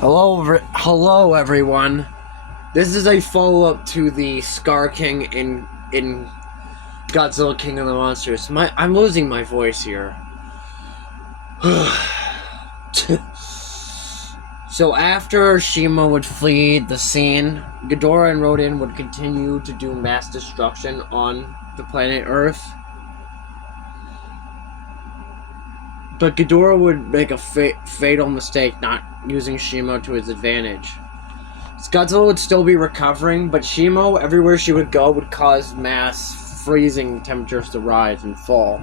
Hello everyone. This is a follow-up to the Scar King in Godzilla King of the Monsters. I'm losing my voice here. So after Shimo would flee the scene, Ghidorah and Rodan would continue to do mass destruction on the planet Earth. But Ghidorah would make a fatal mistake, not using Shimo to his advantage. Godzilla would still be recovering, but Shimo, everywhere she would go, would cause mass freezing temperatures to rise and fall.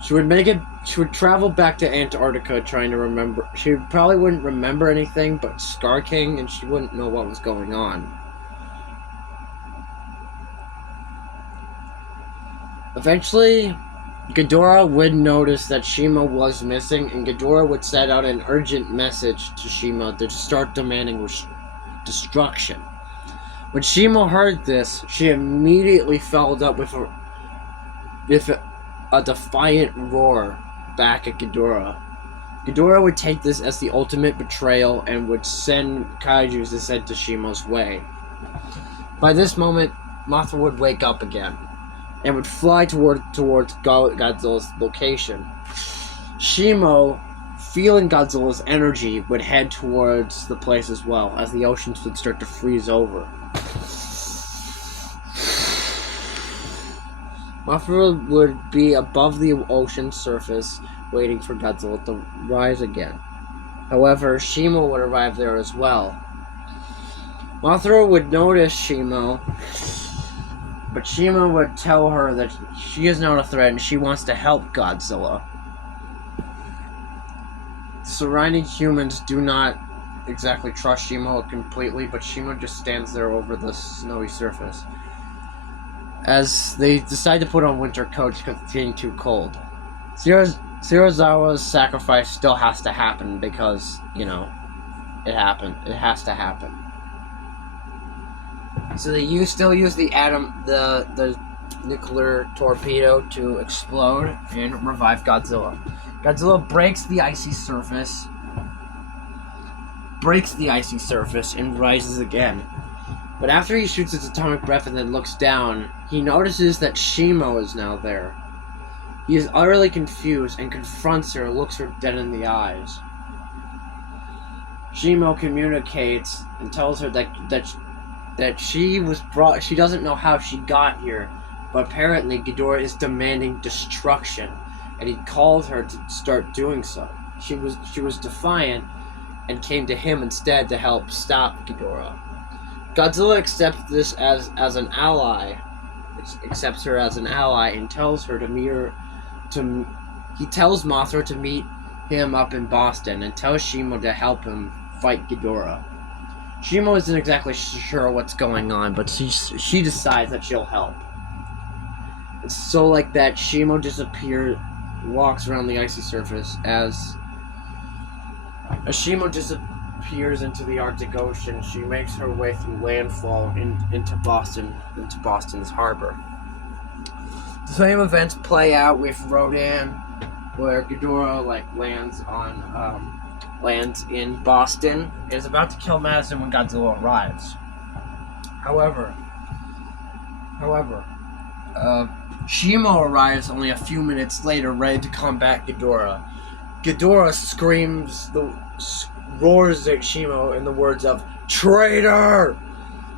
She would travel back to Antarctica trying to remember. She probably wouldn't remember anything but Scar King, and she wouldn't know what was going on. Eventually, Ghidorah would notice that Shimo was missing, and Ghidorah would send out an urgent message to Shimo to start demanding destruction. When Shimo heard this, she immediately followed up with a defiant roar back at Ghidorah. Ghidorah would take this as the ultimate betrayal and would send kaijus to send to Shimo's way. By this moment, Mothra would wake up again and would fly towards Godzilla's location. Shimo, feeling Godzilla's energy, would head towards the place as well, as the oceans would start to freeze over. Mothra would be above the ocean surface, waiting for Godzilla to rise again. However, Shimo would arrive there as well. Mothra would notice Shimo, but Shimo would tell her that she is not a threat and she wants to help Godzilla. Surrounding humans do not exactly trust Shimo completely, but Shimo just stands there over the snowy surface as they decide to put on winter coats because it's getting too cold. Serizawa's sacrifice still has to happen because, it happened. It has to happen. So they still use the nuclear torpedo to explode and revive Godzilla. Godzilla breaks the icy surface and rises again. But after he shoots his atomic breath and then looks down, he notices that Shimo is now there. He is utterly confused and confronts her, looks her dead in the eyes. Shimo communicates and tells her that she was brought. She doesn't know how she got here, but apparently Ghidorah is demanding destruction, and he called her to start doing so. She was defiant and came to him instead to help stop Ghidorah. Godzilla accepts this as an ally. Accepts her as an ally and tells her he tells Mothra to meet him up in Boston and tells Shimo to help him fight Ghidorah. Shimo isn't exactly sure what's going on, but she decides that she'll help. It's so like that, Shimo walks around the icy surface as Shimo disappears into the Arctic Ocean. She makes her way through landfall into Boston's harbor. The same events play out with Rodan, where Ghidorah lands in Boston and is about to kill Madison when Godzilla arrives. However, Shimo arrives only a few minutes later, ready to combat Ghidorah. Ghidorah roars at Shimo in the words of "Traitor!"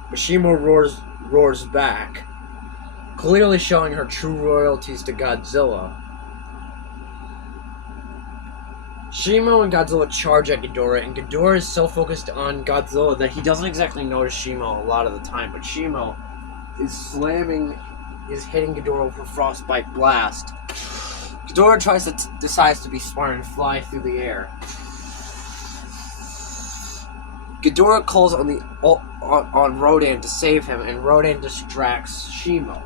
But Shimo roars back, clearly showing her true loyalties to Godzilla. Shimo and Godzilla charge at Ghidorah, and Ghidorah is so focused on Godzilla that he doesn't exactly notice Shimo a lot of the time, but Shimo is hitting Ghidorah with a frostbite blast. Ghidorah decides to be smart and fly through the air. Ghidorah calls on Rodan to save him, and Rodan distracts Shimo.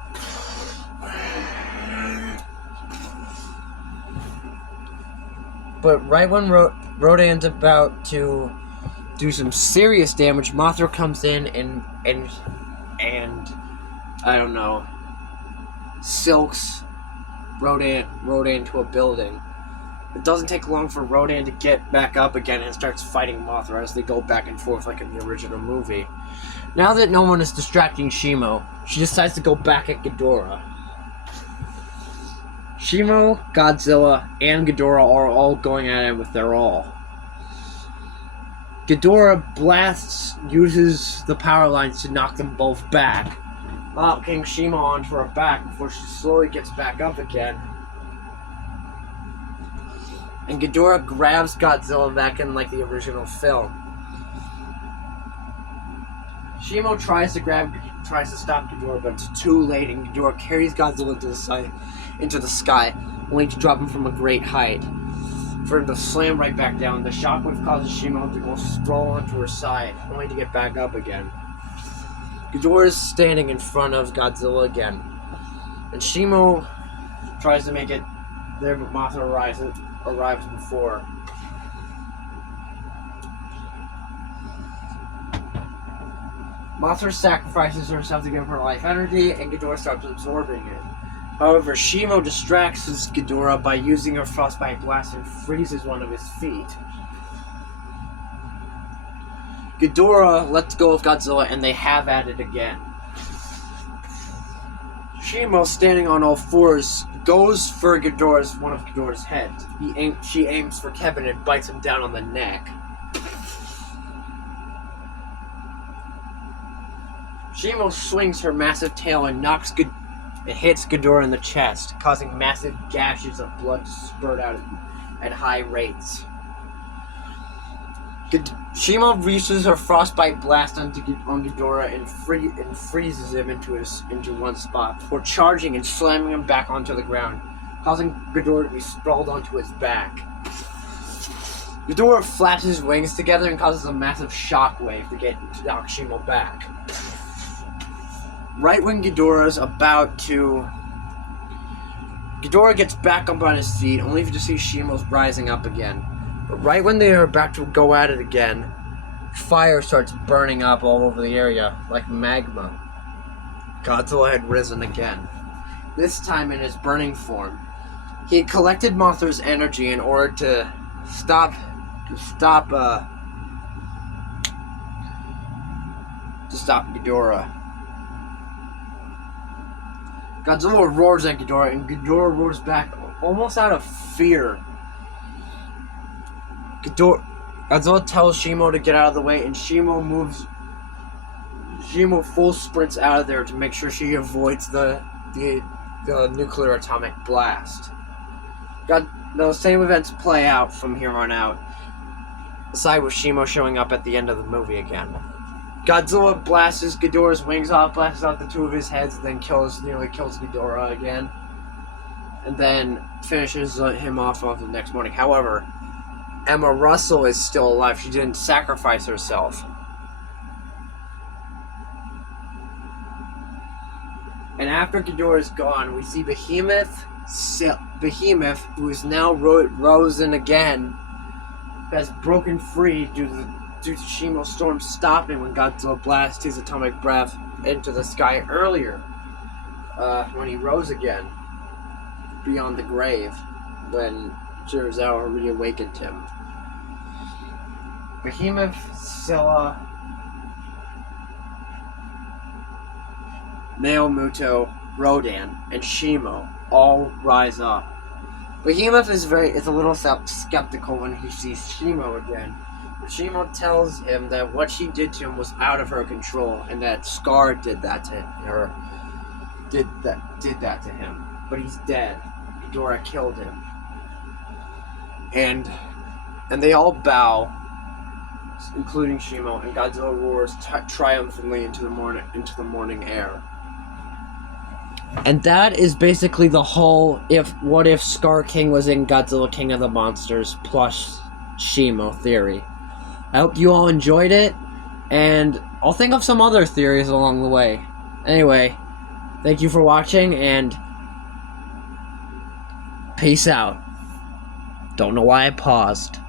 But right when Rodan's about to do some serious damage, Mothra comes in and I don't know, silks Rodan to a building. It doesn't take long for Rodan to get back up again and starts fighting Mothra as they go back and forth like in the original movie. Now that no one is distracting Shimo, she decides to go back at Ghidorah. Shimo, Godzilla, and Ghidorah are all going at it with their all. Ghidorah uses the power lines to knock them both back, knocking Shimo onto her back before she slowly gets back up again. And Ghidorah grabs Godzilla back in like the original film. Shimo tries to stop Ghidorah, but it's too late, and Ghidorah carries Godzilla into the sky, only to drop him from a great height. For him to slam right back down, the shockwave causes Shimo to go sprawl onto her side, only to get back up again. Ghidorah is standing in front of Godzilla again, and Shimo tries to make it there, but Mothra arrives before. Mothra sacrifices herself to give her life energy, and Ghidorah starts absorbing it. However, Shimo distracts Ghidorah by using her frostbite blast and freezes one of his feet. Ghidorah lets go of Godzilla, and they have at it again. Shimo, standing on all fours, goes for one of Ghidorah's heads. She aims for Kevin and bites him down on the neck. Shimo swings her massive tail and hits Ghidorah in the chest, causing massive gashes of blood to spurt out at high rates. Shimo reaches her frostbite blast on Ghidorah and freezes him into one spot before charging and slamming him back onto the ground, causing Ghidorah to be sprawled onto his back. Ghidorah flaps his wings together and causes a massive shockwave to knock Shimo back. Right when Ghidorah gets back up on his feet, only to see Shimo's rising up again. But right when they are about to go at it again, fire starts burning up all over the area, like magma. Godzilla had risen again, this time in his burning form. He had collected Mothra's energy in order to stop Ghidorah. Godzilla roars at Ghidorah, and Ghidorah roars back almost out of fear. Godzilla tells Shimo to get out of the way, and Shimo full sprints out of there to make sure she avoids the nuclear atomic blast. Those same events play out from here on out, aside with Shimo showing up at the end of the movie again. Godzilla blasts Ghidorah's wings off, blasts out the two of his heads, and then nearly kills Ghidorah again. And then finishes him off the next morning. However, Emma Russell is still alive. She didn't sacrifice herself. And after Ghidorah is gone, we see Behemoth, who is now risen again, has broken free due to Shimo's storm stopping when Godzilla blasted his atomic breath into the sky earlier, when he rose again beyond the grave, when Shirazawa reawakened him. Behemoth, Scylla, Naomuto, Rodan, and Shimo all rise up. Behemoth is a little skeptical when he sees Shimo again. But Shimo tells him that what she did to him was out of her control, and that Scar did that to her. Did that to him. But he's dead. Ghidorah killed him. And they all bow, including Shimo, and Godzilla roars triumphantly into the morning air. And that is basically the whole what if Scar King was in Godzilla King of the Monsters plus Shimo theory. I hope you all enjoyed it, and I'll think of some other theories along the way. Anyway, thank you for watching, and peace out. Don't know why I paused.